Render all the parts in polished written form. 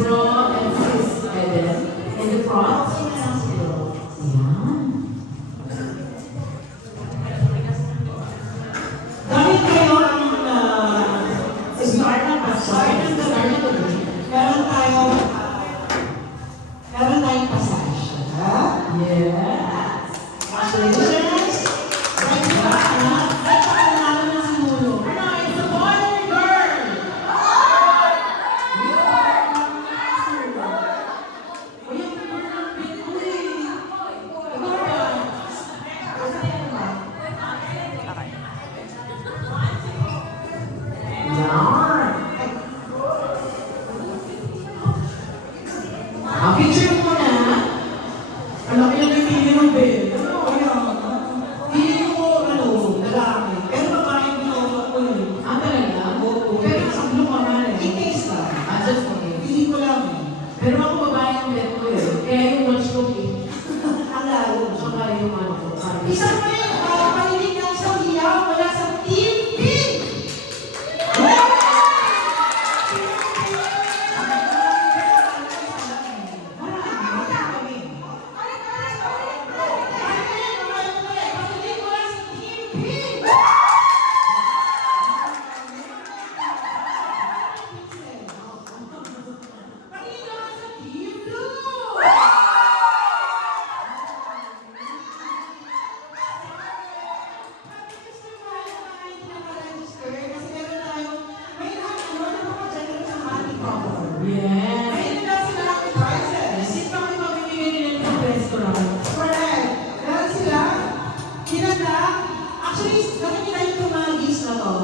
Bro and Sis Eden. In the front. Yan. Dahil kayo ang start ng pasok, meron tayong passage. Yes. Congratulations! Right ba? Right pa ka naman ng sinulo. Ano, it's a boy or a girl? Picture mo na. Alam mo yung pipili ng bed. Hindi ko, lalaki. Pero babae yung ginawa ko yun. Talaga? Oo. Pero sablo ka nga eh. In case lang. Just for me. Hindi ko lang eh. Pero ako babae ang bet ko eh. Kaya yung watch ko eh. Ang lalo. Saka yung ano ko. Isang pa yun, palilig ng isang hiyaw wala sa Team Pink! Yes. Ayun na sila ang prizes. Kasi kami mamimigay nila ng restaurant. Correct. Dahil sila, kinanda, actually, nakikita yung mga gifts na to.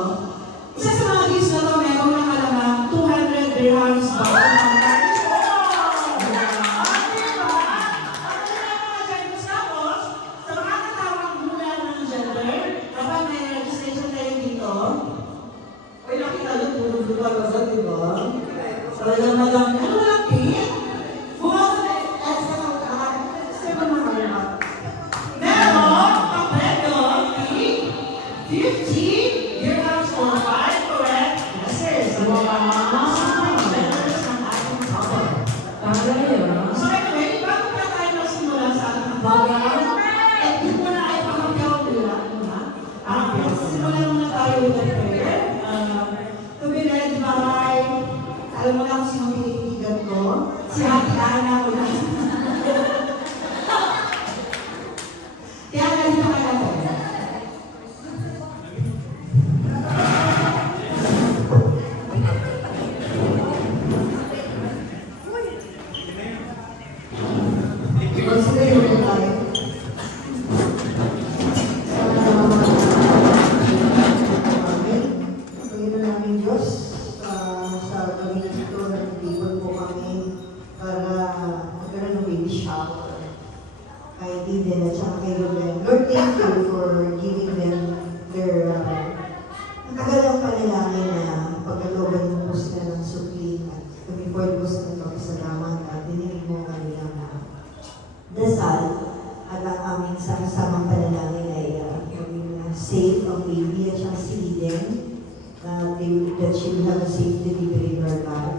Isa sa mga gifts na to, meron ng alamang 200 dirhams ba? Talagang madami. Ano lang, Pete? Bukas na extra ng meron ang premyo, Pete, 50 dirhams for 5 correct answers. Members ng ating couple. Tagay yun. So anyway, bago pa tayo magsimula sa ating bagal, at di mo na ay pakapyaw muna. Simulan muna tayo with the prayer. To be led by, alam mo na kung sino pinitigan ko, si Ate Ana ko lang. Kaya ganito ka natin. Consider your life. Panginoon namin Diyos, sa gawin ito, nag-table po kami para magkaroon ng baby shower. Kay Eden at saka kay Ruben. Lord, thank you for giving them their nakagalang panalangin na pagkalooban mo po sila ng supli at kami po ay po sa nagpapasalamat at dininig mo ang kanilang dasal at ang aming sama-samang panalangin ay maging safe ang baby at saka si Eden. That she will have a safe delivery, Lord God.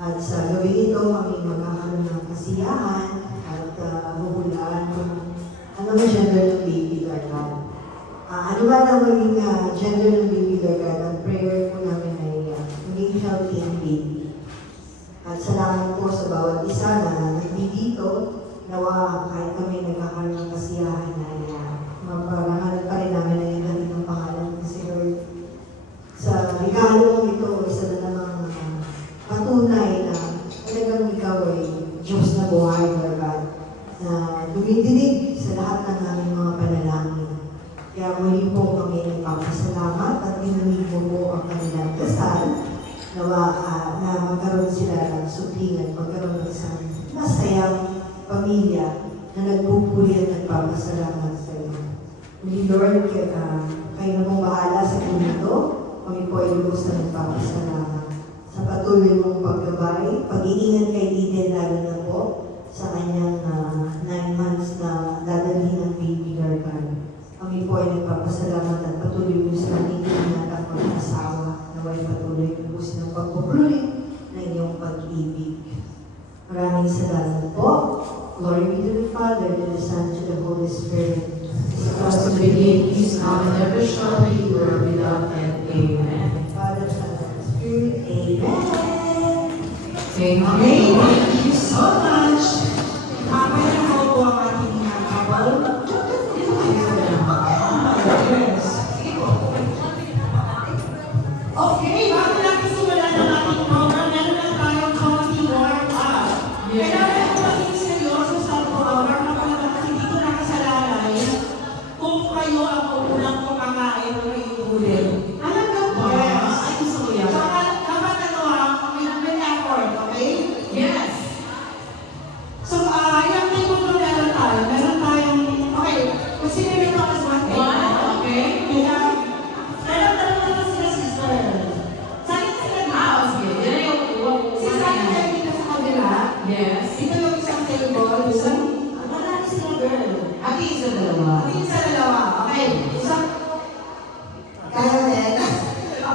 At sa gawin ito, kami magkakaroon ng kasiyahan at huhulaan kung ano ang gender ng baby, Lord God. Ano ba na maging gender ng baby, Lord God? Ang prayer po namin ay maging healthy ang baby. At salamat po sa bawat isa na nandito, nawa kahit kami nagkakaroon ng kasiyahan ay maparangalan pa rin namin ang galing ng pangalan kasi Lord, sa regalo mong ito, isa na namang patunay na talagang ikaw ay Diyos na buhay, Lord God, na dumidinig sa lahat ng aming mga panalangin. Kaya muli po kami nagpapasalamat at dinunig mo po ang kanilang dasal na magkaroon sila ng suplingan, magkaroon ng isang masayang pamilya na nagpupuri at nagpapasalamat sa iyo. Muli, Lord, kayo na pong bahala sa punto. Kami po ay lubos na nagpapasalamat sa patuloy mong paggabay, pag-iingat kay Eden, lalo na po sa kanyang 9 months na dadalhin ang baby, Lord God. Kami po ay nagpapasalamat at patuloy po sa naging at mag-asawa na may patuloy po silang pagpupuri ng iyong pag-ibig. Maraming salamat po. Glory be to the Father, to the Son, to the Holy Spirit. As the beginning, is now, and ever shall be, world without end. Amen. Father, Son, and Spirit. Amen. Thank Okay, you. thank you so much. Mamaya na po ang ating habal. Yes. Sige po. Okay, bago natin simulan ang ating program, meron lang tayong konting warm-up. Kailangan ko maging seryoso sa program na pala kasi hindi ko nakasalalay kung kayo ang unang kumakain o iuulin. Talaga ba? Yes. Ay, gusto ko yan. Dapat ano may effort, okay? Yes. So, yung table na meron tayo, okay, kung sino yung mga one table. One, okay. Kaya, meron naman sila sister. Saan sila dito? Sige. Yan ay yung Si Sally tayo dito sa kabila. Yes. Ito yung isang table, isang, marami sila girl. At isa dalawa. At isa dalawa, okay. Isang, kaya din.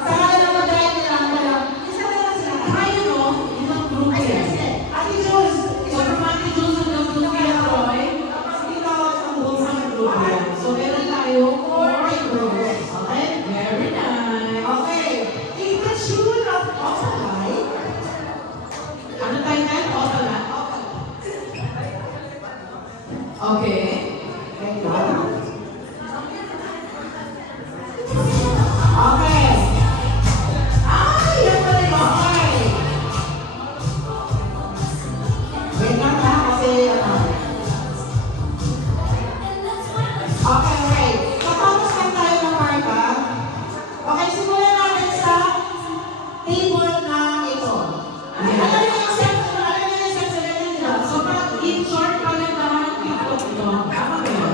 Saka na mag-drive nila, isa na lang sila. Tayo, no? Ibang group Ay, sige, yan. sige. Ate Jules, So, Romani Johnson ng group yan, Roy. dito ako sa buong Sa group yan. So, meron tayo 4 groups. Okay? Very nice. Okay. In the tune of Opalite, Ano tayo na? Opala. Okay. okay. Ay, yan pala yun. Okay. Wait lang ha, kasi Okay, wait. Tapos lang tayo ng marka. Okay, simulan natin sa table na ito. Alam niyo yung section nila. So, parang in short, pagandahan ng TikTok ito. Tama ba yun?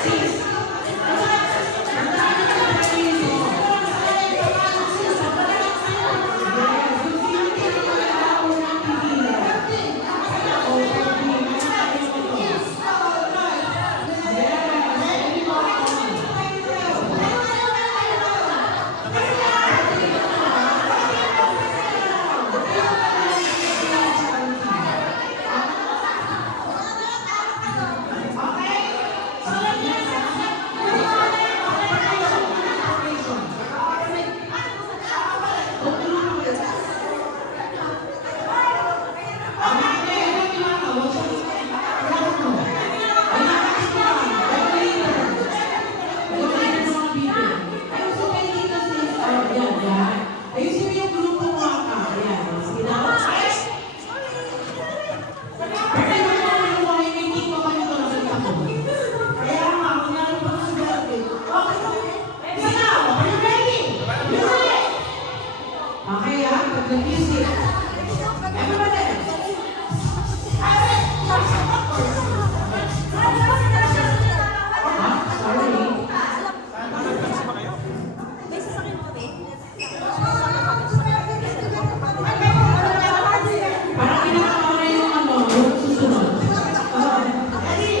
Sis. Ayusin mo yung grupo mo ka. Ayan. Sige na. Pero yung mga nakuha, hindi ko kami ito naman ako. Kaya nga, kunyari pa sa birthday. Okay, isa na. Are you ready? Music! Okay, pag nag-music. Everybody. Sorry. Parang pinakamauna yung susunod. Ready?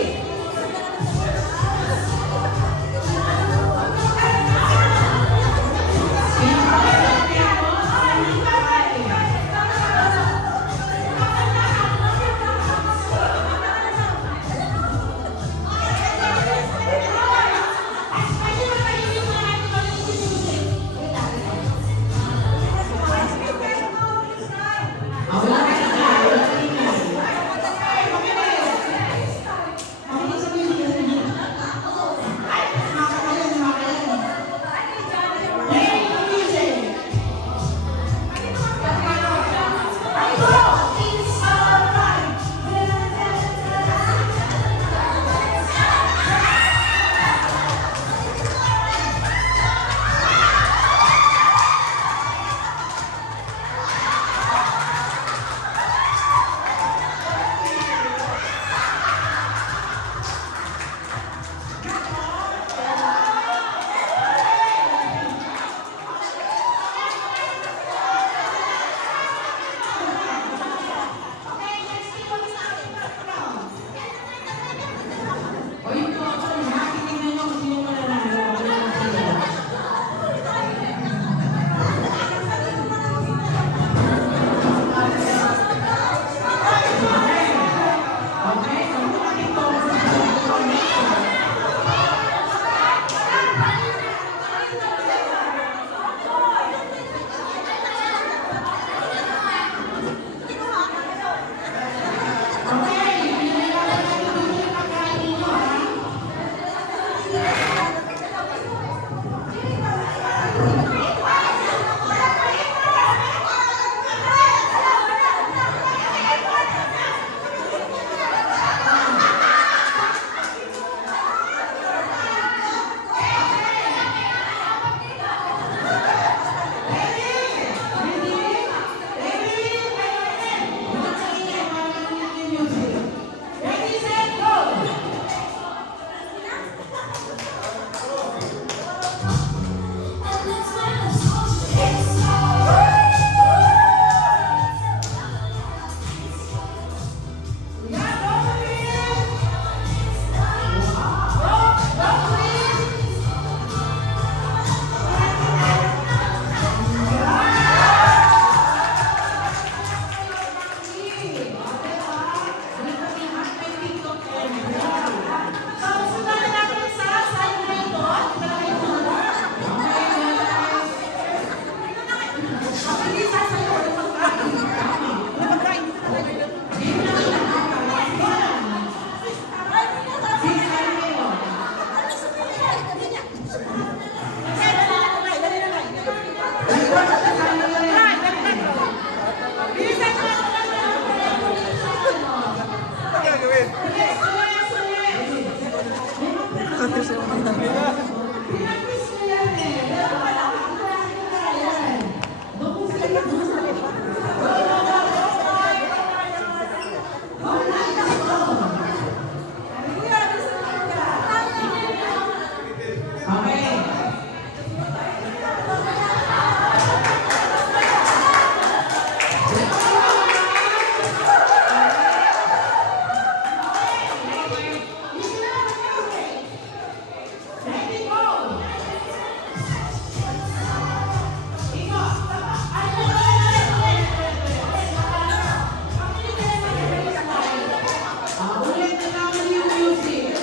Ulit na naman yung music.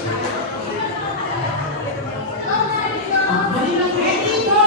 Malinang ready, go!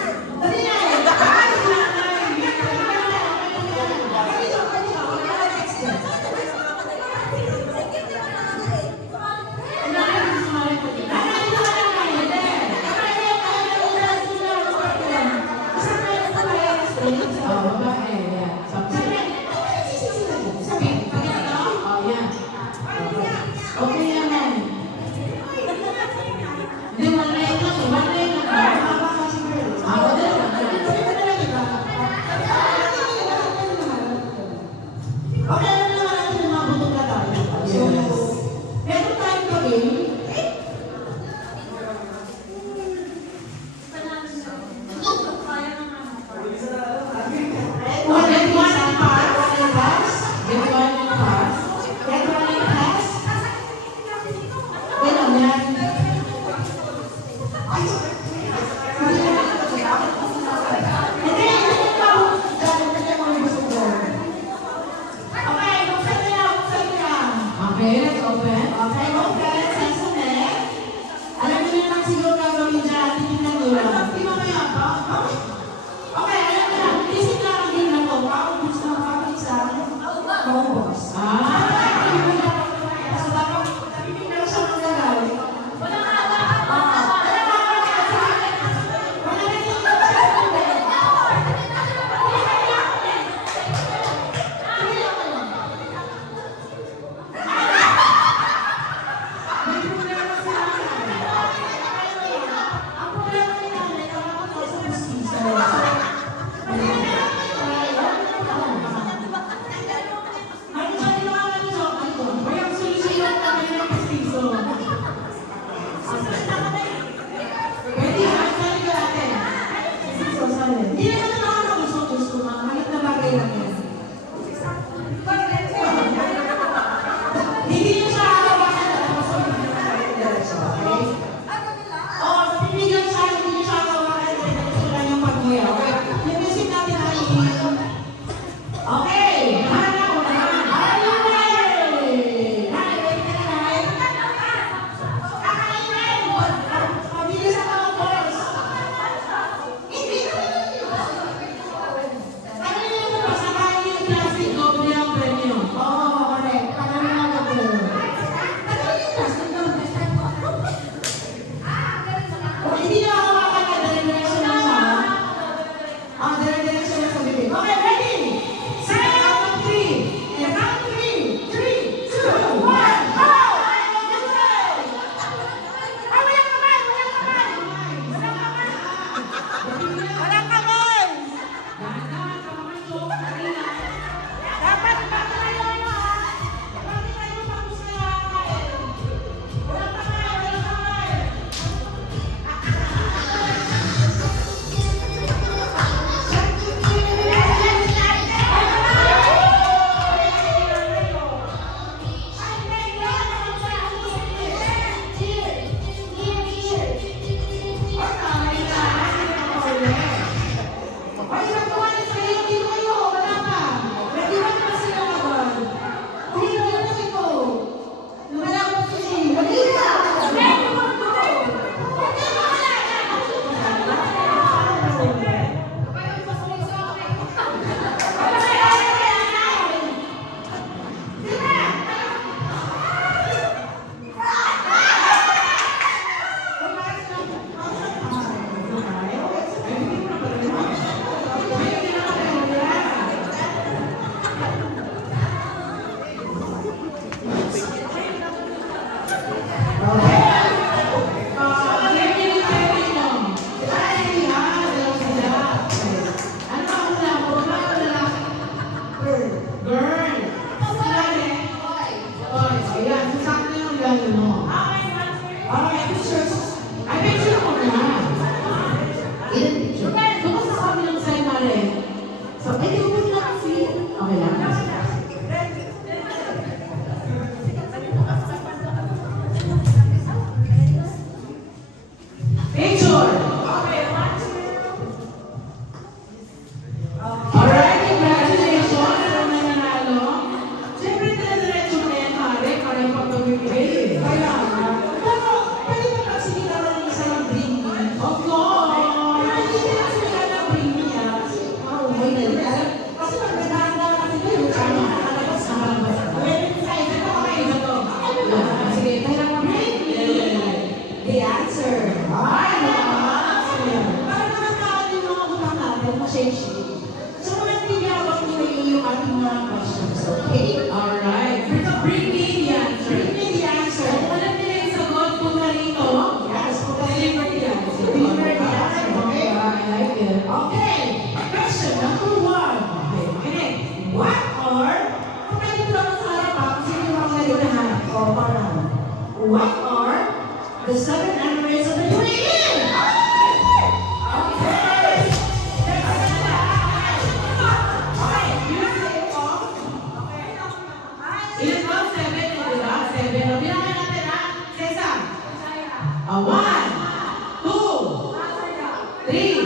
Dali na eh. Ay, Oh, babae. Yan. Sabi. Oh, yan. Okay naman. Hindi, one line lang. One line lang. Ah, madali lang. Okay lang naman natin yung mga butong na tayo. So, Yes. meron tayong gawin. One and pass. One and pass. Get one and pass. Get one and pass. Ganun yan. Hindi, hindi pa. Hindi mo gusto ko. Okay, buksan niya, buksan niya. Okay, let's open. Okay, open. Sesame. Alam niyo naman siguro gagawin dyan. Titignan niyo lang. Di ba kaya pa? Okay, alam niyo lang. Isip lang ang game na to. Paubos na isa. Paubos. Ah, So, dapat, napipigil siya ng gagawin. Wala na ang problema ni nanay, nakakatawa sa busisa. Ay, sabi ko nga niyo, ay ko. May ang sulusulat na kayo ng pustiso. Pwede, ay sabi ko natin. Pustiso, sabi. Hindi naman na nakakagusto-gusto, mga malit na bagay lang yan. Hindi niyo siya hawakan na tapos hindi niyo siya diretso, okay? Oo, sa pipigil siya, hindi niyo siya hawakan na diretso lang yung pag-uya, okay? Yung music natin ay okay, harap na ako na. Harap na ako na. Mabilis ang mga boys.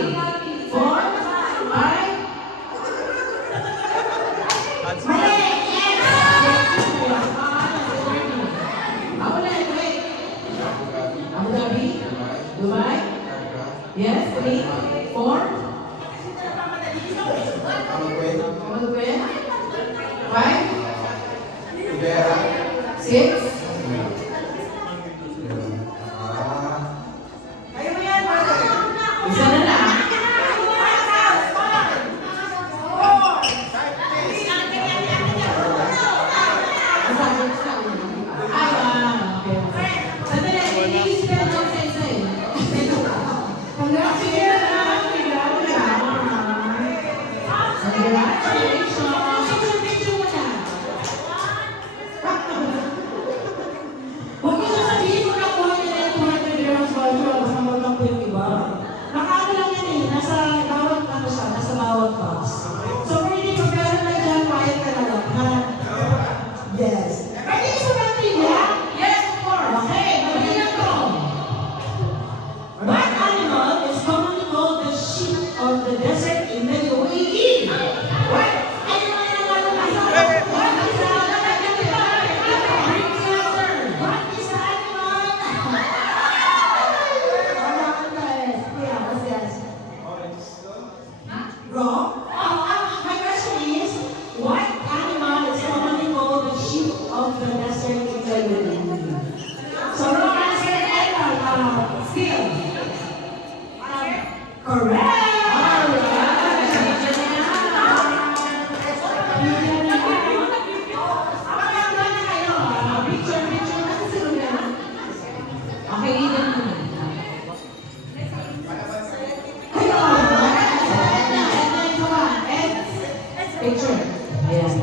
4, 5. Mali! Yes! Ulit, wait. Abu Dhabi? Dubai? Yes, 3, 4. Commonwealth? 5, 6. Isa na lang. Huwag niyo sasabihin kung nakuha niyo na yung 200 dirhams voucher o kasama lang po yung iba. Nakaano lang yan eh, nasa bawat ano siya, nasa bawat box. So pwede pag meron na dyan, quiet ka na lang, ha? Yes. Pwede yung sabihin niya? Yes, of course. Okay, magbilang ko. What animal is commonly called the sheep of the desert in the UAE? What? Animal na naman ang nasa? What is the animal? Bring the answer. What is the animal? Wala ka na eh. Yeah, what's the answer? Wrong? My question is, what animal is commonly called the sheep of the desert in the UAE? So wrong answer, Edward. Still. Correct! Okay, Eden muna. Kayo! Ed, come on. Ed, picture. Ayan.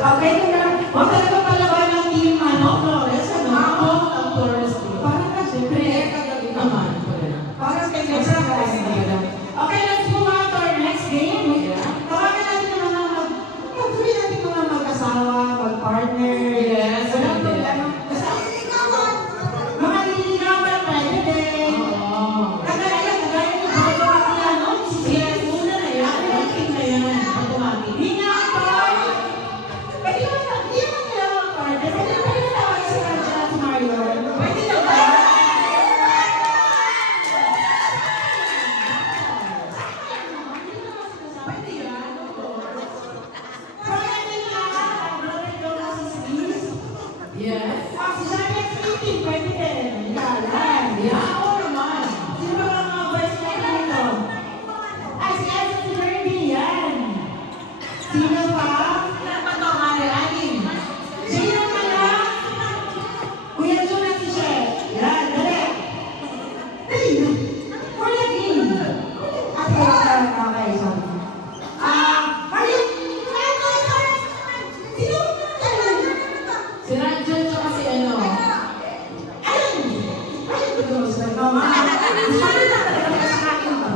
Okay, kaya, huwag talaga palaban ng team, Flores, ako, ang Flores. Parang kasi, pre-kagabi naman. Parang kanya sa kasi. Okay, let's move on to our next game. Tawagan natin yung mga sabihin natin yung mga mag-asawa, mag-partner. Yes, walang problema. Basta, mga nililigawan, pwede din. Kagaya yung bago ako na, no? Yes, una na yan. Working na yan. Automatic. Hindi nga ako. Pwede mo na, hindi mo nila mag-partner. Pwede mo na tawag si Raja at Mario. Pwede na ba? Pwede yan. Pwede nga. Brother Jonas is this. Yes. Si Shania Speaking, pwede din. Yan. Yeah, oo naman. Sino ba mga boys na dito? Ay, si Elsa si Kirby, yan. Sino pa? Sino pa lang? Kuya Jonas si Chef. Yan, dali. Dali na. For the game. Okay, sorry. Mario! Sino? Si Ranjan tsaka si ano? Ayun! Ayun, because like, mama. Sorry na talaga kasi kain pa.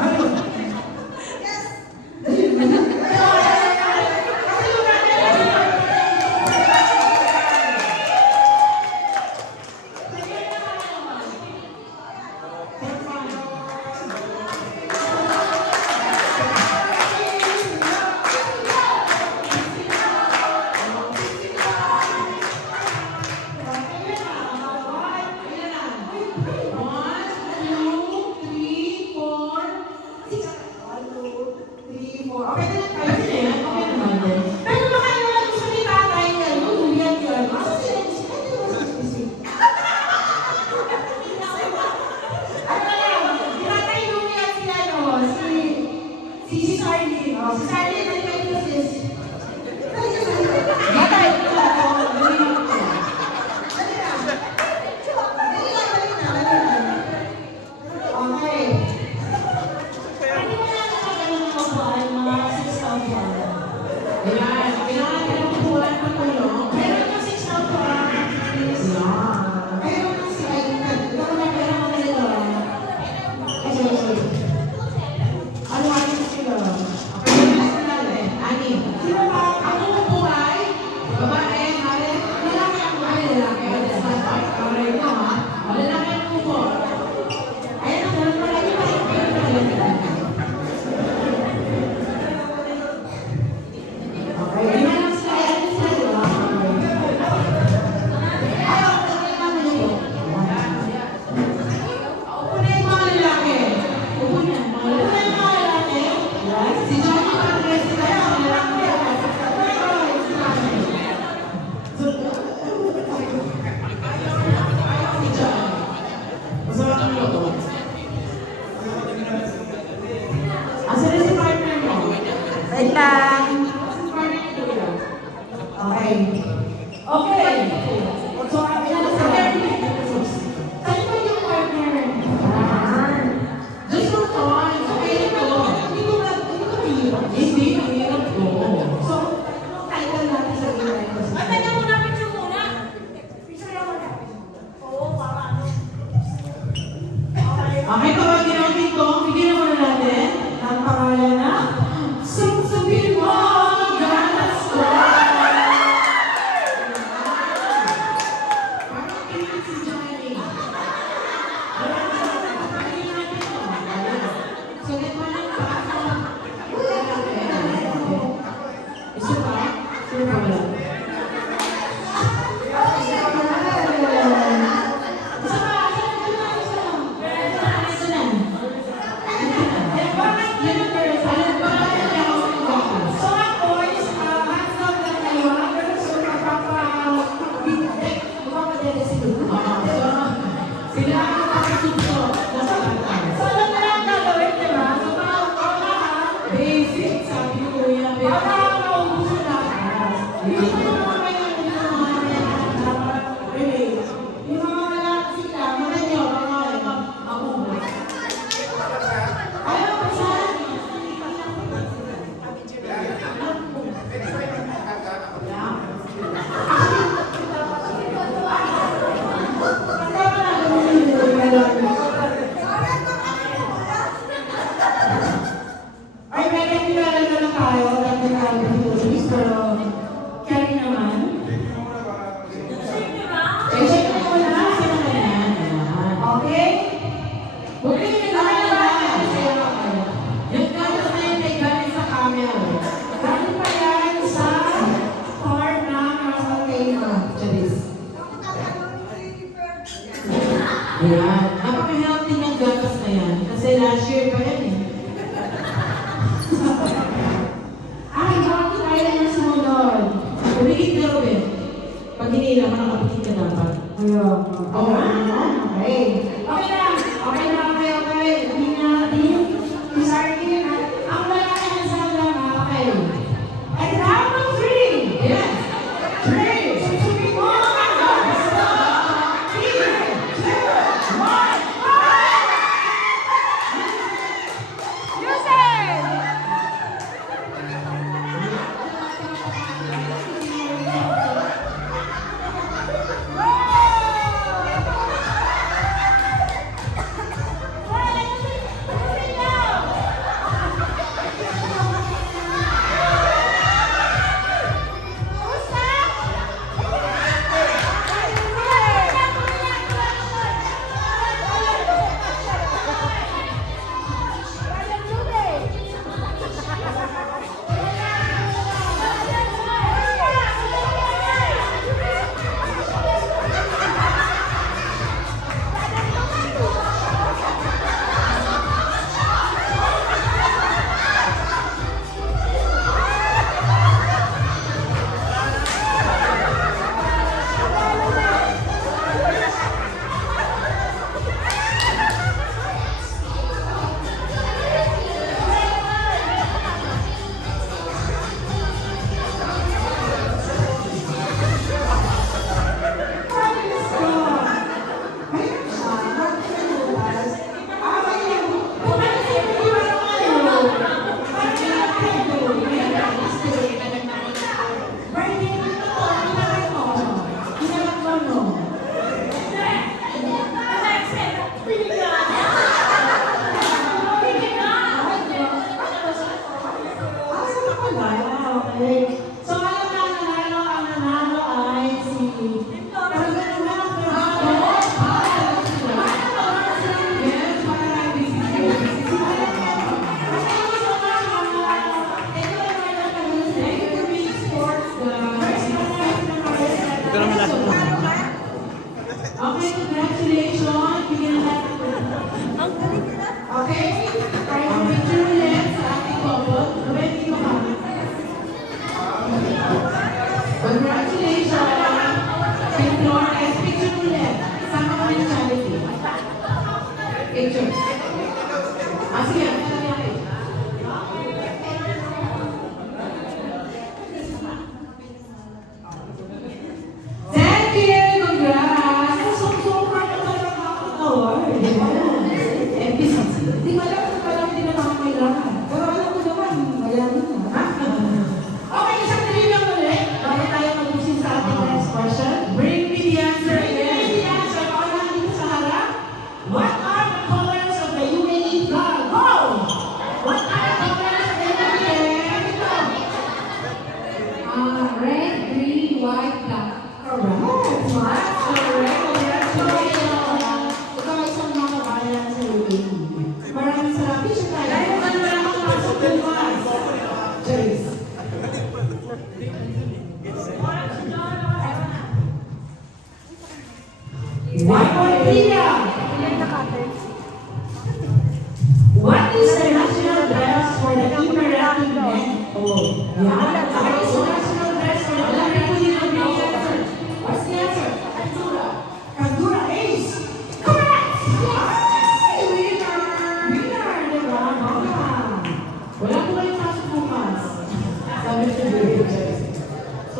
Mario! Si Charlie. Si Charlie, dali kayo dito, sis. Dali ka sa dito. Batay, dito ako. Dali lang ako. Dali lang. Dali lang. Okay. Pwede mo lang nakagalan ng kabuhan, mga 6,000. Ayan. Kailangan ka ng kukulan ng tulong. Meron yung 6,000. Please. Meron yung si Aiden. Ito ko na pera mo nito. Ay, sorry. Ano nga yung sila? lang. Okay. Okay. So, ilan sa saan ba yung partner? Just for fun. Okay, ito. Hindi ko mahirap. Hindi, mahirap ko. So, anong title natin sa game ito? Teka muna, picture muna. Picture lang muna. Oo, para ano. Okay, tawagin natin ito. Bigyan naman natin ang pangalan na Sasabihin mo, Ganas ko! Parang pilit si Johnny. So, ito lang pa. Isa pa? Isa pa wala? Ay, may kakilala na lang tayo. Dati na ang pero Kelly naman. Eh, siyempre ko na. Sino na yan? Okay? Huwag kayo nagkakilala. Yung gatas na yun ay galing sa camel. Galing pa yan sa farm na nasa Tayma. Charis. Ayan. Napaka-healthy ng gatas na yan. Kasi last year pa yan eh. Ay, bakit tayo na sumunod? Umigit na rin. Pag hinila ka, nakapitin ka dapat. Ayun. Okay. Okay na. Okay na. Okay. Hindi natin. Isarkin. Ang lalaki na sa mga. Okay. And round of 3. Yes. 3. Susubik mo. 3, 2, 1.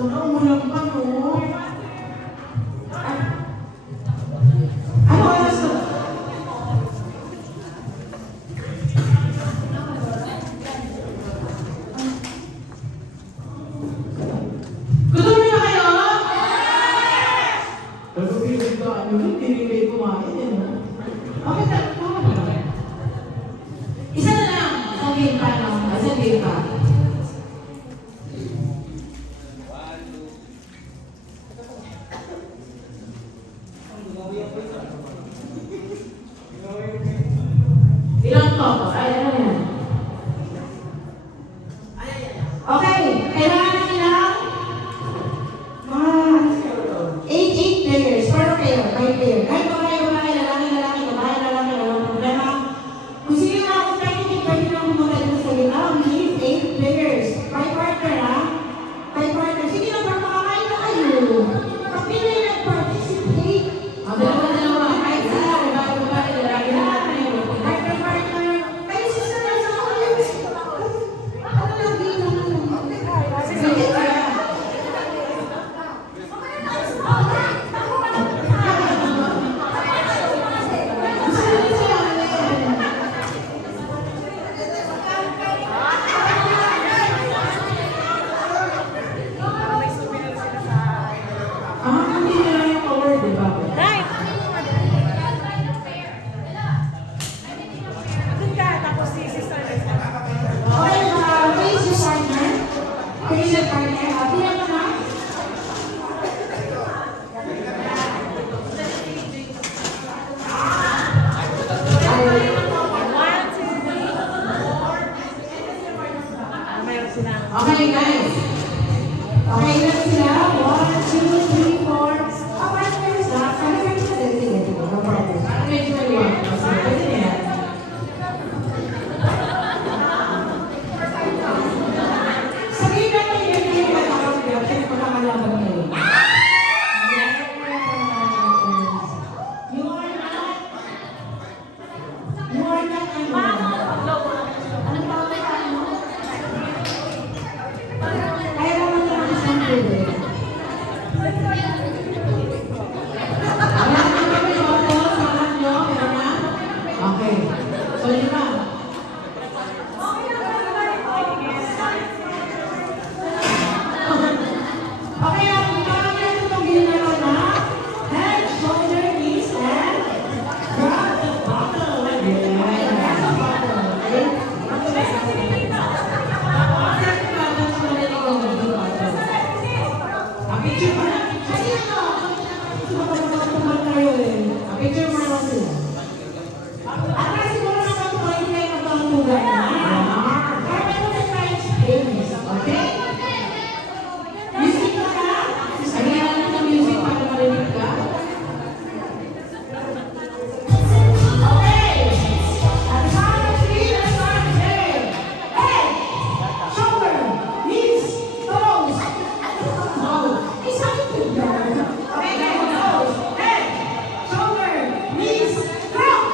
So, naumulang pa, no? Ano oras na? Gutom niyo na kayo? Pero pilit ka, ano yun? Hindi kayo kumain, eh, no? Okay, tama. Isa na lang. Isang game pa, no? Isang game pa. Ilan to? Ay, ano yan? Okay, kailangan natin lang mga 8 players. Pero kayo, 5 players. Kahit babae, lalaki, babae, lalaki, walang problema. Kung sino na ako competitive, pwede na pumunta dito sa gila. We need 8 players. By partner, ha? By partner. Sige na, makakain na kayo. Pag pinay nag-participate, dalawa. Kahit sila, babae, lalaki, partner. Kayo sister na sa ako yun. Ano lang dito? Sige, kaya. Hindi na lang yung power, di ba? Right. Doon ka, tapos si sister na siya. Okay, face your partner. Face your partner. Tingnan mo na. One, two, three. Meron sila. Okay, guys. Okay, ilan sila? 1, 2, 3, 4. Partners na. Sana kayo sa sige. No problem. Para medyo maliwan. Kasi pwede na yan. Sabihin na kayo yan yung magkakasya. Kasi magkakalaban kayo. You are not Anong tawag mo? Kaya naman na ang isang pwede. Alam niyo ba yung auto? Salat niyo? Meron na? Okay. So, yun na. Okay, ang tawag niyo itong ginagawa na head, shoulder, knees, and grab the bottle. Yeah, grab the bottle. Okay? Picture mo na. Kasi ano, tumagal kayo eh. Picture mo na sila. At kasi siguro naman po, hindi kayo magkakatugan na. Kaya meron na tayo experience. Okay? Music ka ka? Sabihan natin ng music para marinig ka. Okay! At sa count of 3, let's start the game. Head, shoulder, knees, toes. Okay, guys, nose, head, shoulder, knees, throat.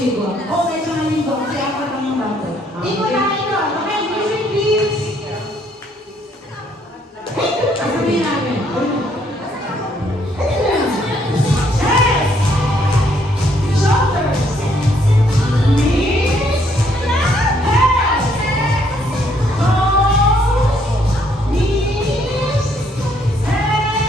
maliligo. Okay, siya maliligo kasi apat lang yung bata. Ikot na ikot. Okay, music please. Sasabihin namin. Head, shoulders, knees, head, toes, knees, head,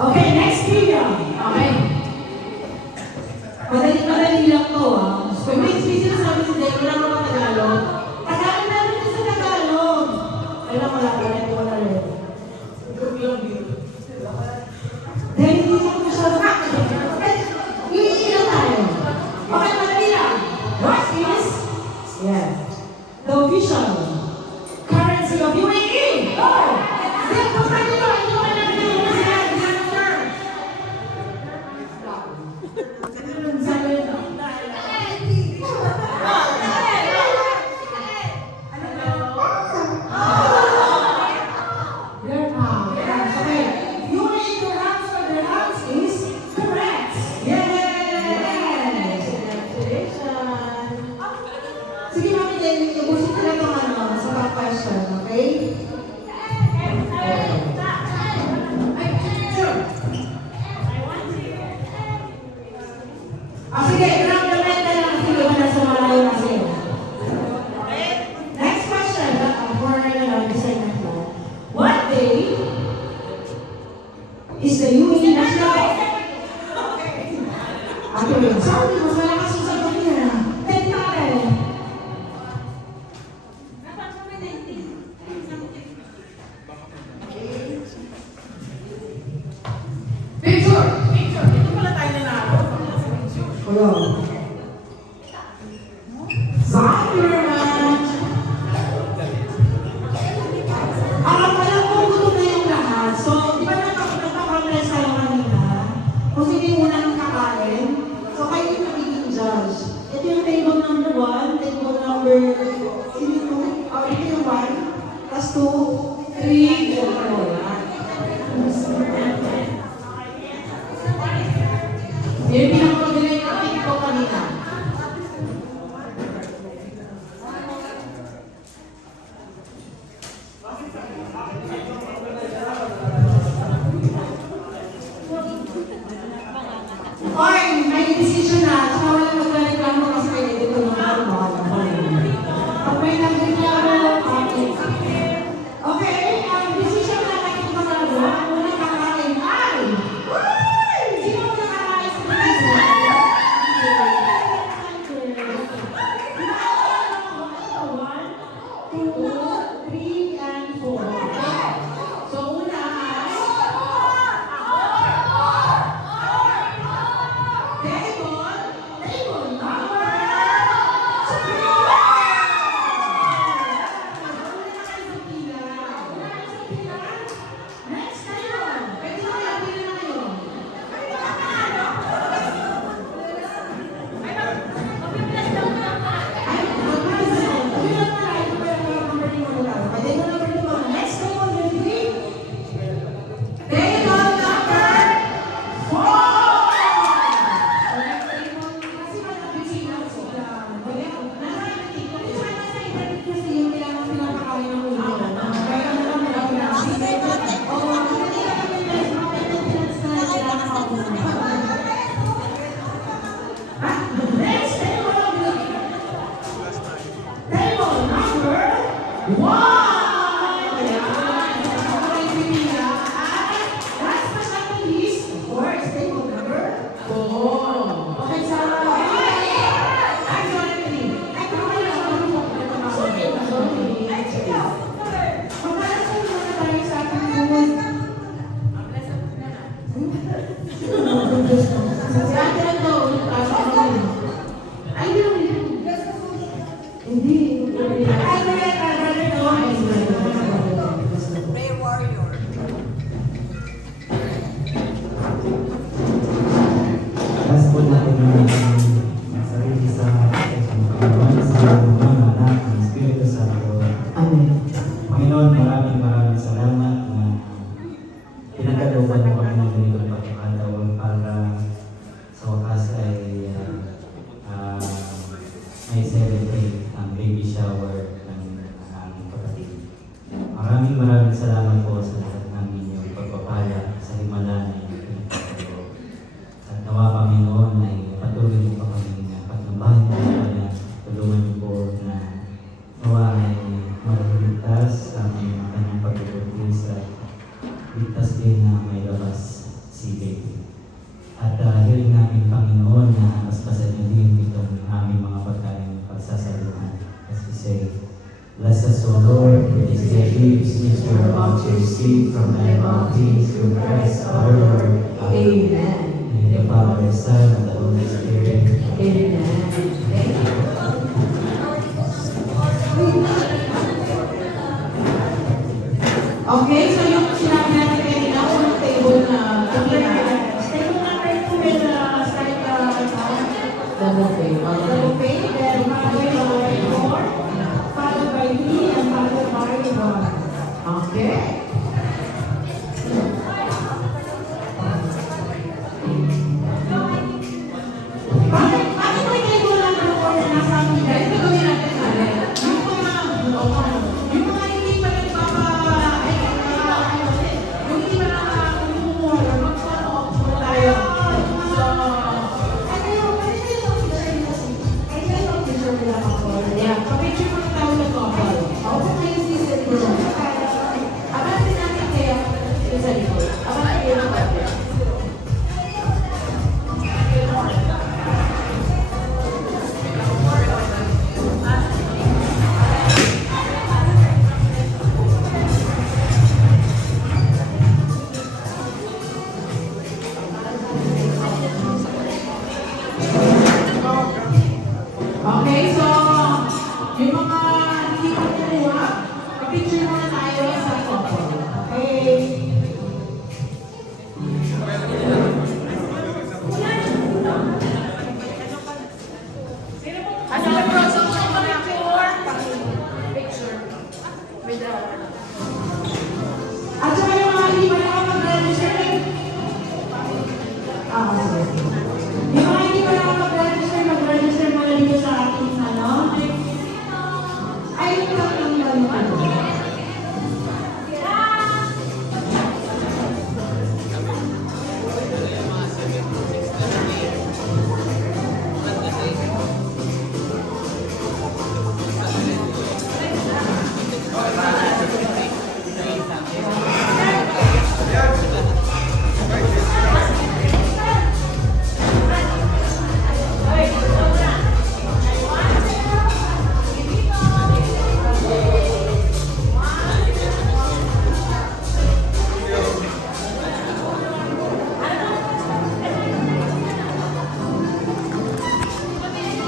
Okay, next video. Okay. Madali lang to ah. Kung may sinasabi si Dave, wala mga Tagalog. Tagalog namin ito sa Tagalog. Alam mo lang, wala rin. Dahil hindi mo siya iilan tayo. Okay, madali lang. What is? Yeah. The official currency of UAE. Oh! Then, kung tayo ito, ito ka namin yung So, di ba nagpa-contest tayo kanina? Kung sino yung unang kakain, so kayo yung nagiging judge. Ito yung table number 1, table number, sino yung 2? Oh, ito yung 1, plus 2, 3, 4. Yung pinaka-magaling na pick ko kanina. Oy, may decision na. Tsaka walang magreklamo kasi kayo dito ng mga pag may nagreklamo, okay, ang decision na natin ito magagawa, ang unang kakain ay, sino ang kakain sa pizza? One, two, three, and 4. So, una ay, table number 2. Next table. Pwede mo yan, pili na kayo. Ay, mag-press na. Pili na tayo. Pwede mo na tayo. Pwede mo na pwede mo. Next table, number 3. Table number 4. Kasi malapit sila sila. Wala. Narating. Kasi sa nasa internet kasi yung kailangan pinapakain ng ulo. Kaya naman malapit na. Oo, hindi ka kami guys. Mga maintenance na kailangan mauna. Next table. Table number 1. Ayan. Okay, pipila. At last but not the least, of course, table number 4. Okay, Sarah. I'm sorry. Ay, tama na. Sorry. Magkakaroon muna tayo sa ating booth. Si ate lang daw, ay, hindi. Ay, brother daw. Prayer warrior. Last po natin ang sarili sa Panginoon, sa mga anak ng Espiritu Santo. Amen. Panginoon, maraming salamat na pinagkalooban mo kami ng ganitong pagkakataon para sa wakas ay may celebrate ang baby shower ng aming kapatid. Maraming salamat po sa lahat ng inyong pagpapala sa himala na pinagkaloob. At nawa Panginoon ay patuloy mo pa kami na pagnabahan mo na tulungan niyo po na nawa ay maligtas ang kanyang pagbubutis at ligtas din na may labas si baby. At hiling namin Panginoon na paspasan niyo din itong aming mga pagkain pagsasaluhan. As we say, bless us, O Lord, with this baby which we are about to receive from thy bounty through Christ our Lord. Amen. In the Father, the Son, and the Holy Spirit. Amen. Thank you. Okay, so yung sinabi natin kanina, unang table na table number 2 will start The buffet. the buffet, then followed by 4, followed by 3, and followed by 1. Okay.